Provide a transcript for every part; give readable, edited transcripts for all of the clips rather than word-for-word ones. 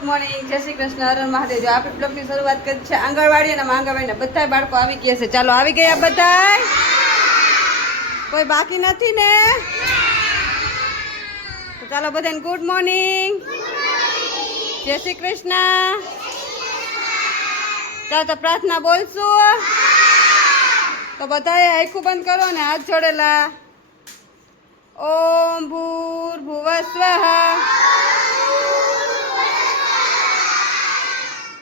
Good morning, જય શ્રી કૃષ્ણ, હર હર મહાદેવ. જો આપણે બ્લોગની શરૂઆત કરી છે આંગણવાડી અને આંગણવાડીના બધા બાળકો આવી ગયા છે. ચાલો આવી ગયા બધા, કોઈ બાકી નથી ને? તો ચાલો બધાને ગુડ મોર્નિંગ, જય શ્રી કૃષ્ણ. ચાલો તો પ્રાર્થના બોલશું. તો બધાએ આંખું બંધ કરો ને હાથ જોડેલા. ઓમ ભૂર્ભુવસ્વઃ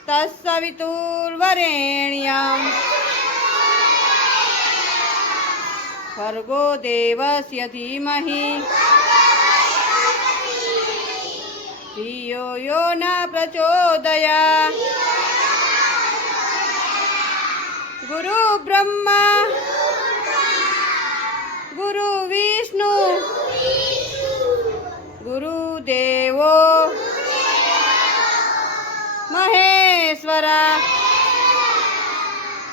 તત્સવિતુર્વરેણ્યં ભર્ગો દેવસ્ય ધીમહિ ધિયો યો ન પ્રચોદયાત્. ગુરુ બ્રહ્મા ગુરુ વિષ્ણુ ગુરુદેવો મહેશ્વરા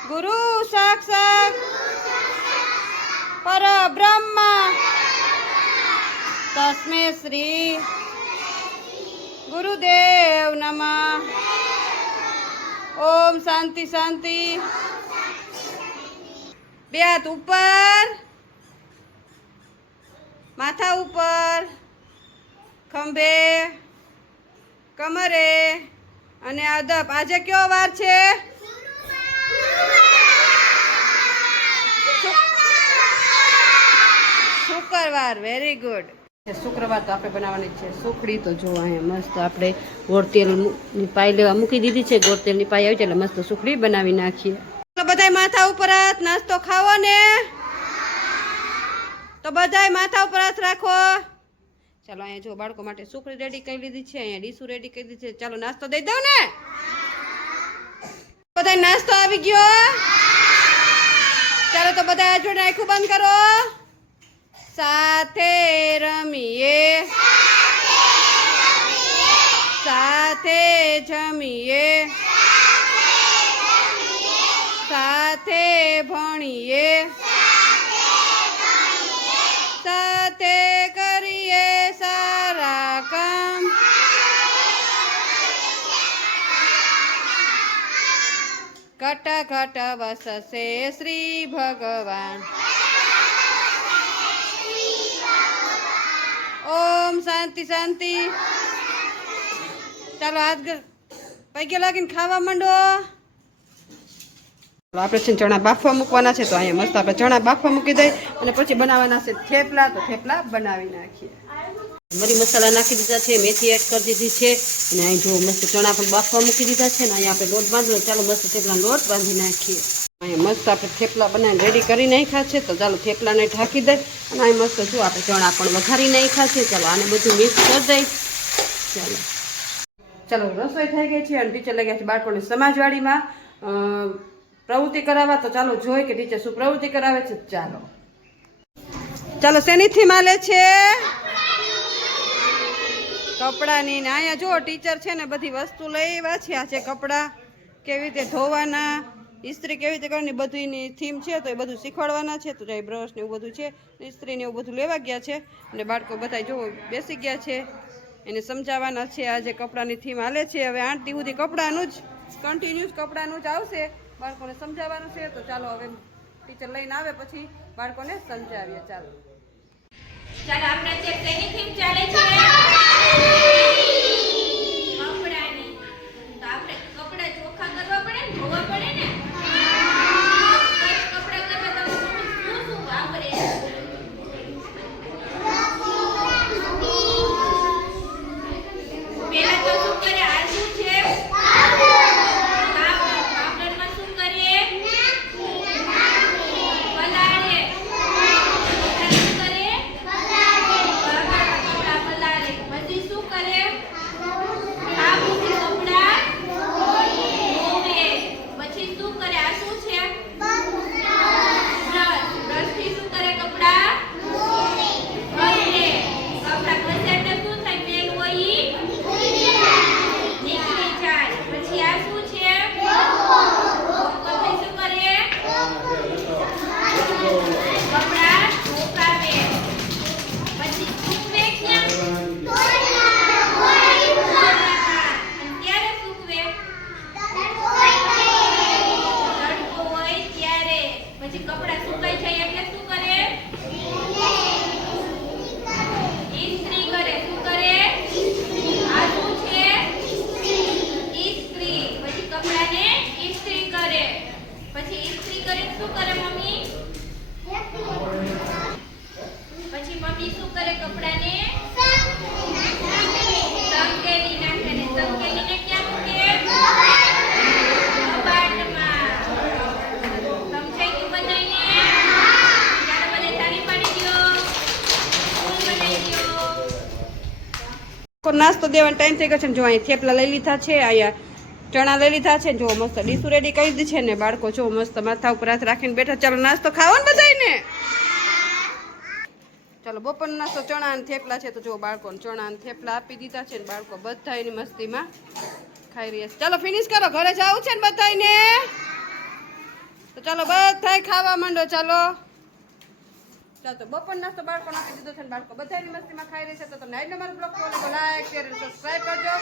ગુરુ સાક્ષાત પરબ્રહ્મ તસ્મે શ્રી ગુરુદેવ નમઃ. ઓમ શાંતિ શાંતિ. બે હાથ ઉપર, માથા ઉપર, ખંભે, કમરે અને અદબ. આજે કયો વાર છે? શુક્રવાર. Very good. શુક્રવાર તો આપણે બનાવવાની છે સુખડી. તો જો અહીંયા મસ્ત આપણે ગોળ તેલની પાઈ લેવા મૂકી દીધી છે. ગોળ તેલની પાઈ આવી છે એટલે મસ્ત સુખડી બનાવી નાખીએ. તો બધાય માથા ઉપર હાથ, નાસ્તો ખાવો ને? તો બધાય માથા ઉપર હાથ રાખો. ચાલો અહીંયા જો બાળકો માટે સુખડી રેડી કરી લીધી છે, અહીંયા ડીશું રેડી કરી દીધી છે. ચાલો નાસ્તો દઈ દઉં ને? બધાય નાસ્તો આવી ગયો? ચાલો તો બધા જોડે આંખું બંધ કરો. સાથે રમીએ, સાથે જમીએ, સાથે ભણીએ, સાથે કરીએ સારા કામ. ઘટ ઘટ વસશે શ્રી ભગવાન. ઓમ શાંતિ શાંતિ. ચાલો હાથ પૈકે લાગીને ખાવા માંડો. આપણે છે ચણા બાફવા મૂકવાના છે. તો અહીંયા મસ્ત આપણે ચણા બાફવા મૂકી દઈએ અને પછી બનાવવાના છે થેપલા. તો થેપલા બનાવી નાખીએ. મરી મસાલા નાખી દીધા છે, મેથી એડ કરી દીધી છે અને અહીં જો મસ્ત ચણા પણ બાફવા મૂકી દીધા છે ને અહીંયા આપણે લોટ બાંધલો. ચાલો મસ્ત થેપલા લોટ બાંધી નાખીએ. અહીંયા મસ્ત આપણે થેપલા બનાવીને રેડી કરી નાખ્યા છે. તો ચાલો થેપલાને ઢાંકી દઈ અને અહીં મસ્ત જો આપણે ચણા પણ વઘારી નાખ્યા છે. ચાલો આને બધું મિક્સ કરી દઈ. ચાલો ચાલો રસોઈ થઈ ગઈ છે અને ટીચર લઈ ગયા છે બાળકોને સમાજવાડીમાં પ્રવૃત્તિ કરાવવા. તો ચાલો જોઈ કે ટીચર શું પ્રવૃત્તિ કરાવે છે. ચાલો ચાલો શેનીથી માલે છે? કપડાની. ને અહીંયા જો ટીચર છે ને બધી વસ્તુ લઈ આવ્યા છે. આ છે કપડાં કેવી રીતે ધોવાના, ઇસ્ત્રી કેવી રીતે કરવાની, બધીની થીમ છે. તો એ બધું શીખવાડવાના છે. તો જાય બ્રશ ને એવું બધું છે, ઇસ્ત્રી ને એવું બધું લેવા ગયા છે અને બાળકો બધા જો બેસી ગયા છે. એને સમજાવવાના છે. આ જે કપડાની થીમ હાલે છે હવે 8 દી સુધી કપડાનું જ કન્ટિન્યુઅસ કપડાનું જ આવશે. બાળકોને સમજાવવાનું છે. તો ચાલો હવે ટીચર લઈને આવે પછી બાળકોને સમજાવીએ. ચાલો ચાલો આપણે જે ટ્રેનિંગ થીમ ચાલે છે કપડાની. તો આપણે કપડા ચોખ્ખા કરવા પડે ને, ધોવા પડે ને. કપડા કરવા તો શું શું વાપરે? પહેલા તો શું કરે? આ શું છે? પાવડરમાં શું કરે? પલાળે. શું કરે? કપડા પલાળે. પછી શું કરે? નાસ્તો દેવાનો ટાઈમ થઈ ગયો છે ને જો અહીં થેપલા લઈ લીધા છે, અહીંયા ચણા લઈ લીધા છે, જો મસ્ત ડીશું રેડી કરી દીધી છે ને બાળકો જો મસ્ત માથા ઉપર હાથ રાખીને બેઠા. ચાલો નાસ્તો ખાવો ને બધાને. ચાલો બપોરનો નાસ્તો ચણા અને થેપલા છે તો જો બાળકોને ચણા અને થેપલા આપી દીધા છે ને બાળકો બધા એની મસ્તીમાં ખાઈ રહ્યા છે. ચાલો ફિનિશ કરો, ઘરે જવું છે ને બધાને. તો ચાલો બધા ખાવા માંડો. ચાલો ચાલો તો બપોર નાસ્તો બાળકો આપી દીધો છે ને બાળકો બધાની મસ્તીમાં ખાઈ રહી છે. તો તમને આજનો મારો બ્લોગ લાઈક શેર સબસ્ક્રાઈબ કરજો.